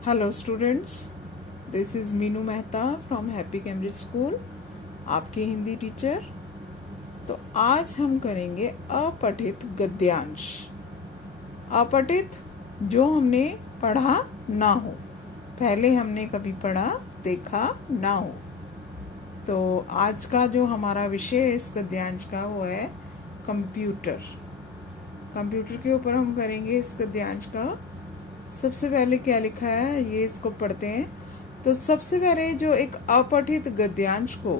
Hello students, this is Meenu Mehta from happy Cambridge school, आपकी Hindi teacher. तो आज हम करेंगे अपठित गद्यांश। अपठित जो हमने पढ़ा ना हो, पहले हमने कभी पढ़ा देखा ना हो। तो आज का जो हमारा विषय है इस गद्यांश का वो है कंप्यूटर। कंप्यूटर के ऊपर हम करेंगे इस गद्यांश का। सबसे पहले क्या लिखा है ये इसको पढ़ते हैं। तो सबसे पहले जो एक अपठित गद्यांश को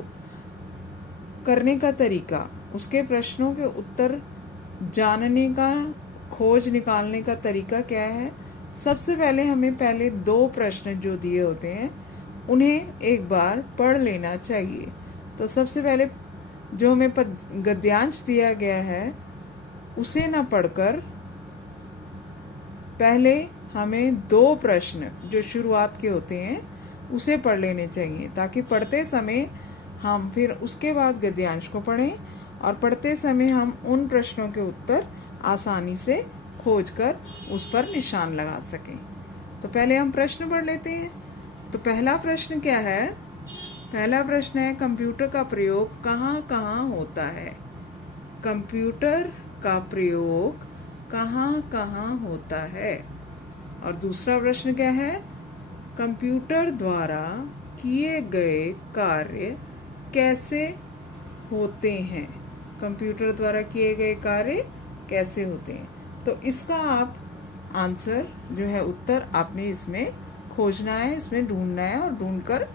करने का तरीका, उसके प्रश्नों के उत्तर जानने का, खोज निकालने का तरीका क्या है। सबसे पहले हमें पहले 2 प्रश्न जो दिए होते हैं उन्हें एक बार पढ़ लेना चाहिए। तो सबसे पहले जो हमें गद्यांश दिया गया है उसे न पढ़कर पहले हमें 2 प्रश्न जो शुरुआत के होते हैं उसे पढ़ लेने चाहिए, ताकि पढ़ते समय हम फिर उसके बाद गद्यांश को पढ़ें और पढ़ते समय हम उन प्रश्नों के उत्तर आसानी से खोजकर उस पर निशान लगा सकें। तो पहले हम प्रश्न पढ़ लेते हैं। तो पहला प्रश्न क्या है? पहला प्रश्न है कंप्यूटर का प्रयोग कहाँ कहाँ होता है। कंप्यूटर का प्रयोग कहाँ कहाँ होता है। और दूसरा प्रश्न क्या है? कंप्यूटर द्वारा किए गए कार्य कैसे होते हैं। कंप्यूटर द्वारा किए गए कार्य कैसे होते हैं। तो इसका आप आंसर जो है उत्तर आपने इसमें खोजना है, इसमें ढूंढना है और ढूंढकर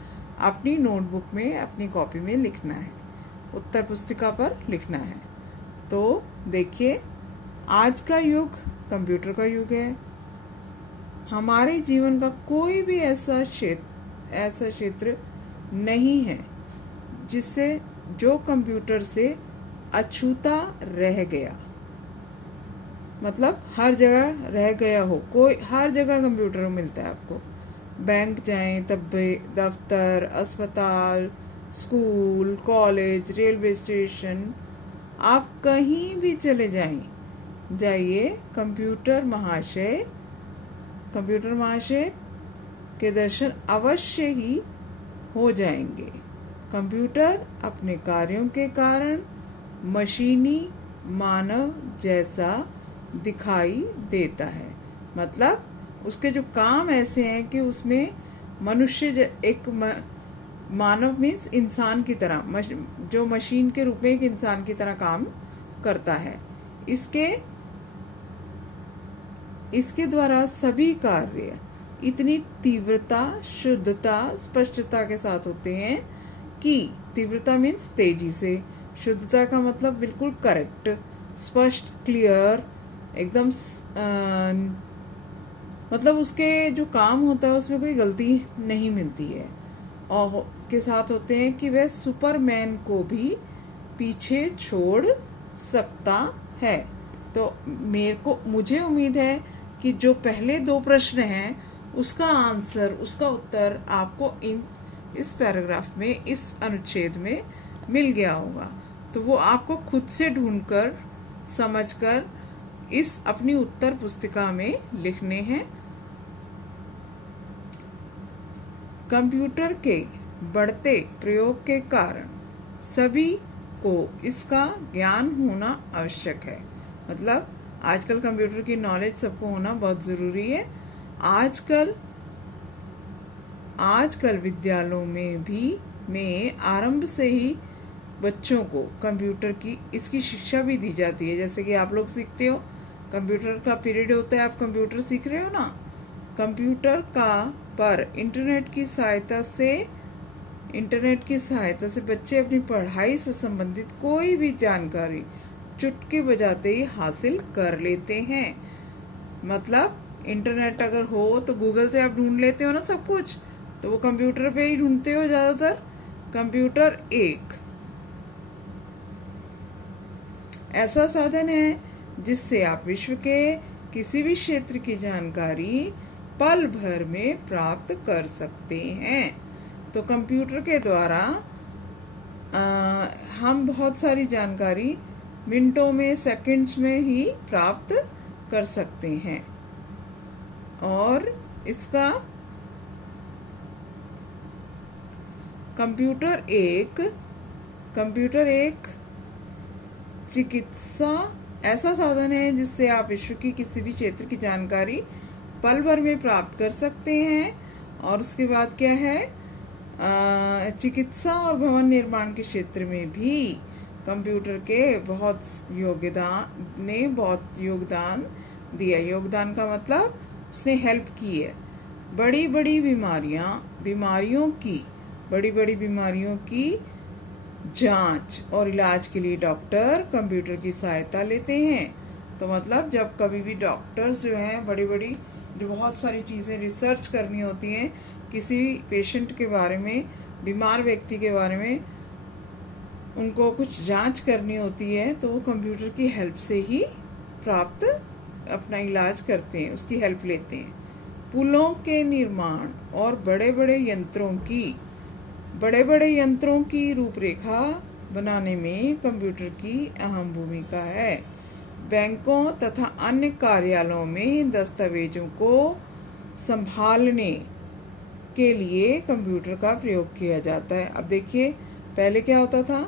अपनी नोटबुक में, अपनी कॉपी में लिखना है, उत्तर पुस्तिका पर लिखना है। तो देखिए, आज का युग कंप्यूटर का युग है। हमारे जीवन का कोई भी ऐसा क्षेत्र नहीं है जिससे जो कंप्यूटर से अछूता रह गया, मतलब हर जगह रह गया हो। कोई हर जगह कंप्यूटर मिलता है आपको। बैंक जाएं तब भी, दफ्तर, अस्पताल, स्कूल, कॉलेज, रेलवे स्टेशन, आप कहीं भी चले जाइए, कंप्यूटर महाशय के दर्शन अवश्य ही हो जाएंगे। कंप्यूटर अपने कार्यों के कारण मशीनी मानव जैसा दिखाई देता है। मतलब उसके जो काम ऐसे हैं कि उसमें मनुष्य एक मानव मीन्स इंसान की तरह, जो मशीन के रूप में एक इंसान की तरह काम करता है। इसके द्वारा सभी कार्य इतनी तीव्रता, शुद्धता, स्पष्टता के साथ होते हैं कि तीव्रता मीन्स तेजी से, शुद्धता का मतलब बिल्कुल करेक्ट, स्पष्ट, क्लियर, एकदम मतलब उसके जो काम होता है उसमें कोई गलती नहीं मिलती है। और के साथ होते हैं कि वह सुपरमैन को भी पीछे छोड़ सकता है। तो मुझे उम्मीद है कि जो पहले 2 प्रश्न हैं उसका आंसर, उसका उत्तर आपको इस पैराग्राफ में, इस अनुच्छेद में मिल गया होगा। तो वो आपको खुद से ढूंढकर, समझकर इस अपनी उत्तर पुस्तिका में लिखने हैं। कंप्यूटर के बढ़ते प्रयोग के कारण सभी को इसका ज्ञान होना आवश्यक है। मतलब आजकल कंप्यूटर की नॉलेज सबको होना बहुत ज़रूरी है। आजकल विद्यालयों में आरंभ से ही बच्चों को कंप्यूटर की इसकी शिक्षा भी दी जाती है। जैसे कि आप लोग सीखते हो, कंप्यूटर का पीरियड होता है, आप कंप्यूटर सीख रहे हो ना। कंप्यूटर पर इंटरनेट की सहायता से बच्चे अपनी पढ़ाई से संबंधित कोई भी जानकारी चुटकी बजाते ही हासिल कर लेते हैं। मतलब इंटरनेट अगर हो तो गूगल से आप ढूंढ लेते हो ना सब कुछ, तो वो कंप्यूटर पे ही ढूंढते हो ज़्यादातर। कंप्यूटर एक ऐसा साधन है जिससे आप विश्व के किसी भी क्षेत्र की जानकारी पल भर में प्राप्त कर सकते हैं। तो कंप्यूटर के द्वारा हम बहुत सारी जानकारी मिनटों में, सेकंड्स में ही प्राप्त कर सकते हैं। और इसका कंप्यूटर एक चिकित्सा ऐसा साधन है जिससे आप विश्व की किसी भी क्षेत्र की जानकारी पल भर में प्राप्त कर सकते हैं। और उसके बाद क्या है, चिकित्सा और भवन निर्माण के क्षेत्र में भी कंप्यूटर के बहुत योगदान दिया। योगदान का मतलब उसने हेल्प की है। बड़ी बड़ी बीमारियों की जांच और इलाज के लिए डॉक्टर कंप्यूटर की सहायता लेते हैं। तो मतलब जब कभी भी डॉक्टर्स जो हैं बड़ी जो बहुत सारी चीज़ें रिसर्च करनी होती हैं किसी पेशेंट के बारे में, बीमार व्यक्ति के बारे में, उनको कुछ जांच करनी होती है तो वो कंप्यूटर की हेल्प से ही प्राप्त अपना इलाज करते हैं, उसकी हेल्प लेते हैं। पुलों के निर्माण और बड़े बड़े यंत्रों की रूपरेखा बनाने में कंप्यूटर की अहम भूमिका है। बैंकों तथा अन्य कार्यालयों में दस्तावेजों को संभालने के लिए कंप्यूटर का प्रयोग किया जाता है। अब देखिए, पहले क्या होता था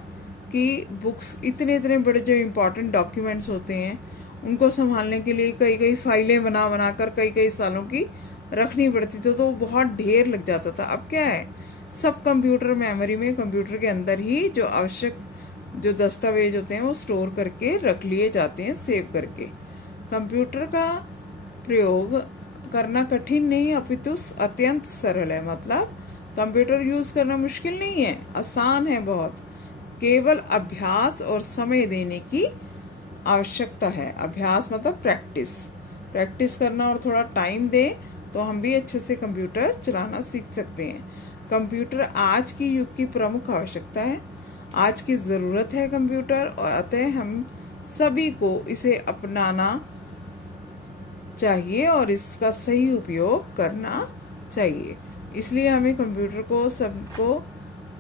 कि बुक्स, इतने बड़े जो इम्पोर्टेंट डॉक्यूमेंट्स होते हैं उनको संभालने के लिए कई फाइलें बना कर कई सालों की रखनी पड़ती थी, तो बहुत ढेर लग जाता था। अब क्या है, सब कंप्यूटर मेमोरी में, कंप्यूटर के अंदर ही जो आवश्यक जो दस्तावेज होते हैं वो स्टोर करके रख लिए जाते हैं, सेव करके। कंप्यूटर का प्रयोग करना कठिन नहीं अपितु अत्यंत सरल है। मतलब कंप्यूटर यूज़ करना मुश्किल नहीं है, आसान है बहुत। केवल अभ्यास और समय देने की आवश्यकता है। अभ्यास मतलब प्रैक्टिस करना और थोड़ा टाइम दे तो हम भी अच्छे से कंप्यूटर चलाना सीख सकते हैं। कंप्यूटर आज की युग की प्रमुख आवश्यकता है, आज की ज़रूरत है कंप्यूटर, और अतः हम सभी को इसे अपनाना चाहिए और इसका सही उपयोग करना चाहिए। इसलिए हमें कंप्यूटर को सबको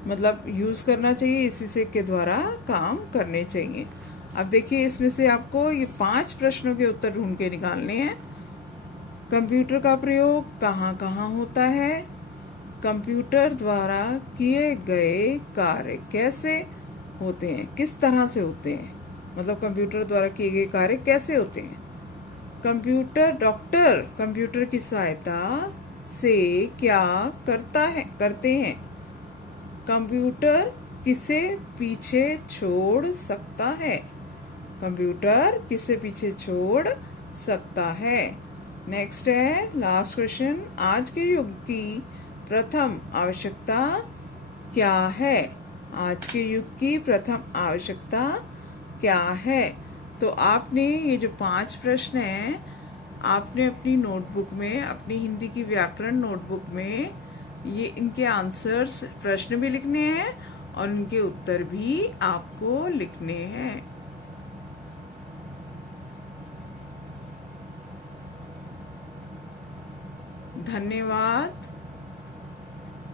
मतलब यूज़ करना चाहिए, इसी से के द्वारा काम करने चाहिए। अब देखिए, इसमें से आपको ये 5 प्रश्नों के उत्तर ढूंढ के निकालने हैं। कंप्यूटर का प्रयोग कहाँ कहाँ होता है? कंप्यूटर द्वारा किए गए कार्य कैसे होते हैं, किस तरह से होते हैं? मतलब कंप्यूटर द्वारा किए गए कार्य कैसे होते हैं? डॉक्टर कंप्यूटर की सहायता से क्या करते हैं? कंप्यूटर किसे पीछे छोड़ सकता है? कंप्यूटर किसे पीछे छोड़ सकता है? नेक्स्ट है लास्ट क्वेश्चन, आज के युग की प्रथम आवश्यकता क्या है? आज के युग की प्रथम आवश्यकता क्या है? तो आपने ये जो 5 प्रश्न हैं, आपने अपनी नोटबुक में, अपनी हिंदी की व्याकरण नोटबुक में ये इनके आंसर्स, प्रश्न भी लिखने हैं और इनके उत्तर भी आपको लिखने हैं। धन्यवाद।